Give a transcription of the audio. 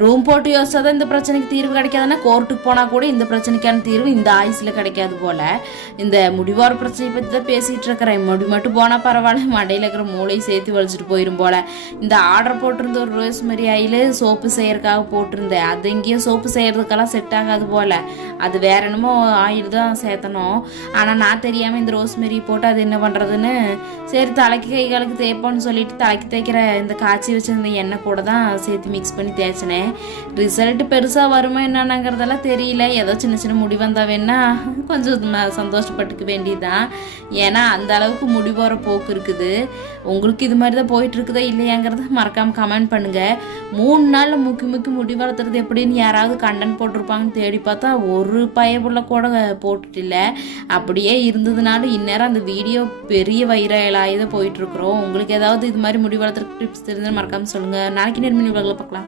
Room போட்டு யோசிச்சாதான் இந்த பிரச்சனைக்கு தீர்வு கிடைக்காதுன்னா கோர்ட்டுக்கு போனால் கூட இந்த பிரச்சனைக்கான தீர்வு இந்த ஆயுசில் கிடைக்காது போல். இந்த முடிவார பிரச்சனையை பற்றி தான் பேசிகிட்டு இருக்கிறேன். முடி மட்டும் போனால் பரவாயில்ல, மண்டையில் இருக்கிற மூளையை சேர்த்து வலிச்சிட்டு போயிடும் போல். இந்த ஆர்டர் போட்டிருந்த ஒரு ரோஸ்மெரி ஆயில் சோப்பு செய்யறதுக்காக போட்டிருந்தேன். அது எங்கேயும் சோப்பு செய்யறதுக்கெல்லாம் செட் ஆகாது போல். அது வேற என்னமோ ஆயில் தான் சேர்த்தணும். ஆனால் நான் தெரியாமல் இந்த ரோஸ்மெரி போட்டு அது என்ன பண்ணுறதுன்னு சரி தலைக்கு கை காலுக்கு தேய்ப்போன்னு சொல்லிட்டு தலைக்கு தேய்க்கிற இந்த காய்ச்சி வச்சிருந்த எண்ணெய் கூட தான் சேர்த்து மிக்ஸ் பண்ணி தேய்ச்சினேன். ரிசல்ட் பெருசாக வருமா என்னங்கிறதெல்லாம் தெரியல. ஏதோ சின்ன சின்ன முடி வந்தால் வேணா கொஞ்சம் சந்தோஷப்பட்டுக்க வேண்டியதுதான். ஏன்னா அந்த அளவுக்கு முடி போகிற போக்கு இருக்குது. உங்களுக்கு இது மாதிரி தான் போயிட்டு இருக்குதா இல்லையாங்கிறத மறக்காமல் கமெண்ட் பண்ணுங்கள். 3 நாளில் முக்கி முடி வளர்த்துறது எப்படின்னு யாராவது கண்டென்ட் போட்டிருப்பாங்கன்னு தேடி பார்த்தா ஒரு பயப்புள்ள கூட போட்டுட்டு இல்லை. அப்படியே இருந்ததுனாலும் இந்நேரம் அந்த வீடியோ பெரிய வைரலாகி தான் போயிட்டுருக்குறோம். உங்களுக்கு ஏதாவது இது மாதிரி முடி வளர்த்துறதுக்கு டிப்ஸ் தெரிஞ்சுன்னு மறக்காமல் சொல்லுங்கள். நாளைக்கு நேர்மணி விலகில் பார்க்கலாம்.